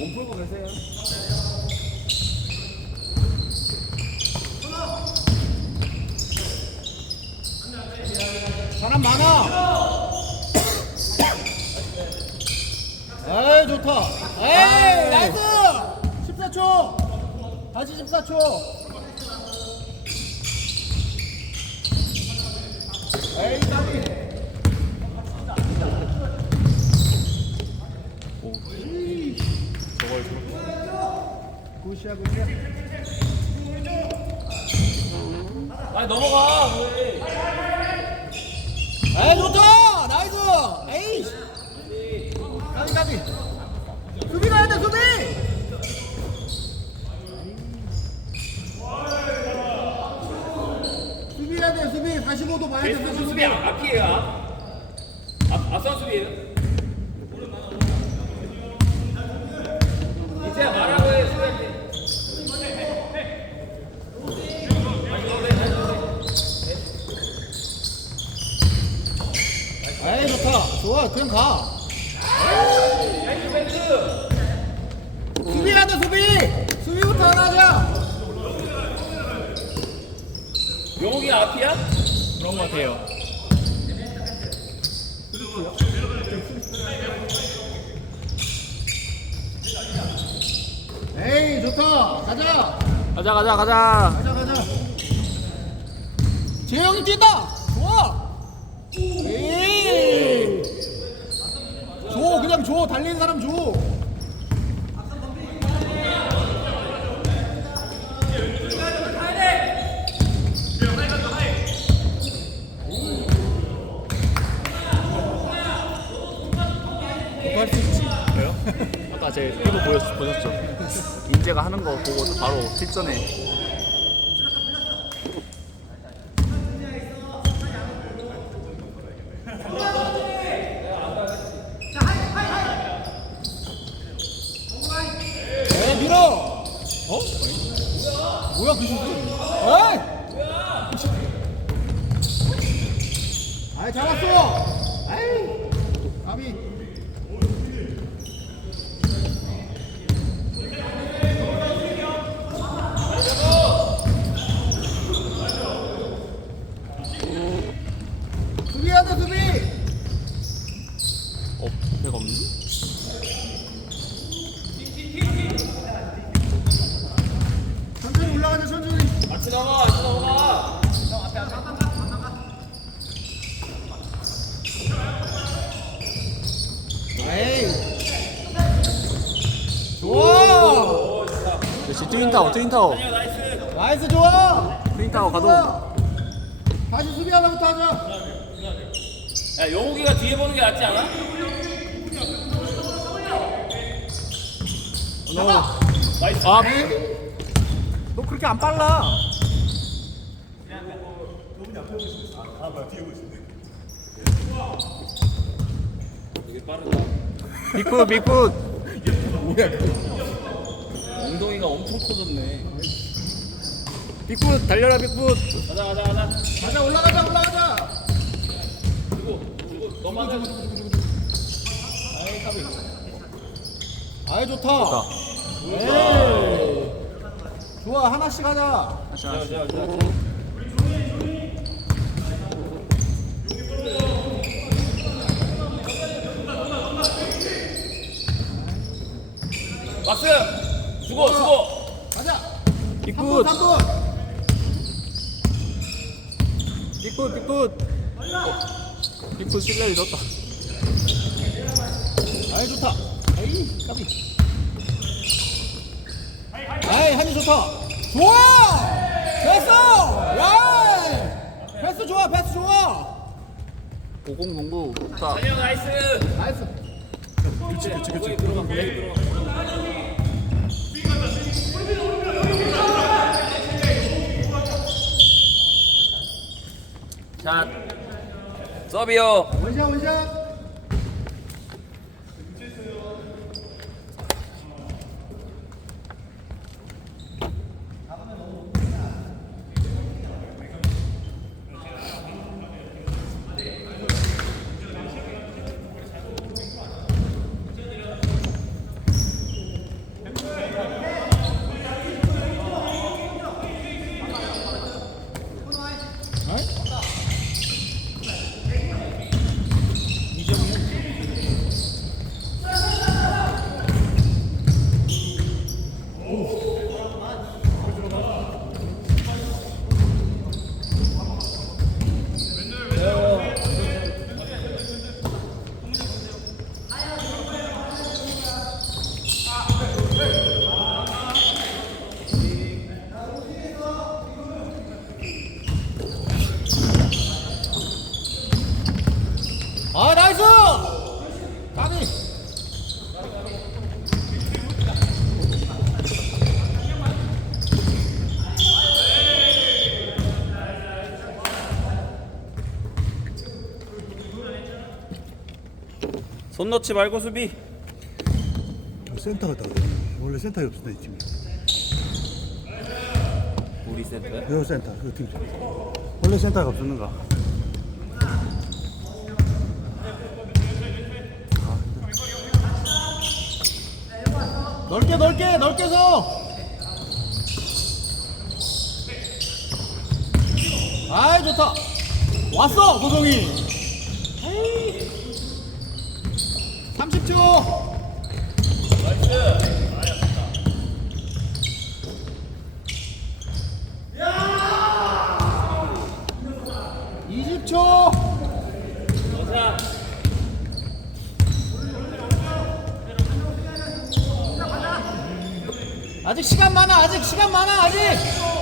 몸 풀고 계세요. 사람 많아. 에이 좋다. 에이 나이스. 14초. 다시 14초. 에이 까비. 저걸 굿이야. 아 넘어가. 왜? 에이 좋다. 나이스. 에이. 까비 까비. 수비 가야 돼 수비. 수비 해야 돼 수비 45도 봐야 돼 45도. 수비 앞- 앞이에요. 앞. 앞 앞선 수비예요. 이제 말하고 해 수비할 때. 에이 그냥 가 베이스 베이스. 수비 하자 수비 수비부터 하나 하자 용욱이 앞이야? 그런 것 같아요. 에이 좋다 가자 가자 가자 가자. 가자 가자 재영이 뛴다 좋아 에이 줘 달리는 사람 줘 할수 있지. 왜요? 아까 제 피부 보였, 보셨죠? 인재가 하는 거 보고 바로 실전에 에이 밀어 어? 뭐야 그 슈트 에이! 아이 잡았어! 아이 가비 수비해야 돼 수비 어? 배가 없니? 천천히 올라가자 천천히 같이 나와. 같이 나와. 에이 좋아 역시 트윈타워 트윈타워 나이스. 나이스 좋아 트윈타워 가동. 다시 수비 하나부터 하자 야 용욱이가 뒤에 보는 게 낫지 않아? 잡아 나이스. 아! 에이 너 그렇게 안 빨라 뭐야 그 엉덩이가 엄청 커졌네. 빅풋 달려라 빅풋 가자 가자 가자. 가자 올라가자 올라가자. 주고 주고 너만 해. 아이 까비 아이 좋다. 좋다. 에이 좋아 하나씩 하자. 자, 자, 자. 박스 주고 주고 가자. 빅풋 3분 3분 빅풋 빅풋 빅풋 실내를 줬다. 아이 좋다. 아이 까비. 아이 한이 좋다. 좋아! 됐어 야 패스 좋아 패스 좋아. 고공 농구 좋다. 찬영 나이스. 나이스. 그치 그치 그치. 들어가 거기 들어가 자서비요 원샷 원샷 손 넣지 말고 수비. 센터가 다 원래 센터가 없었다 이 팀이. 우리 센터야? 여 센터 그 팀. 원래 센터가 없었는가? 넓게 넓게 넓게 서. 아이 좋다. 왔어. 에이. 30초. 이십 초 아직 시간 많아 아직 시간 많아 아직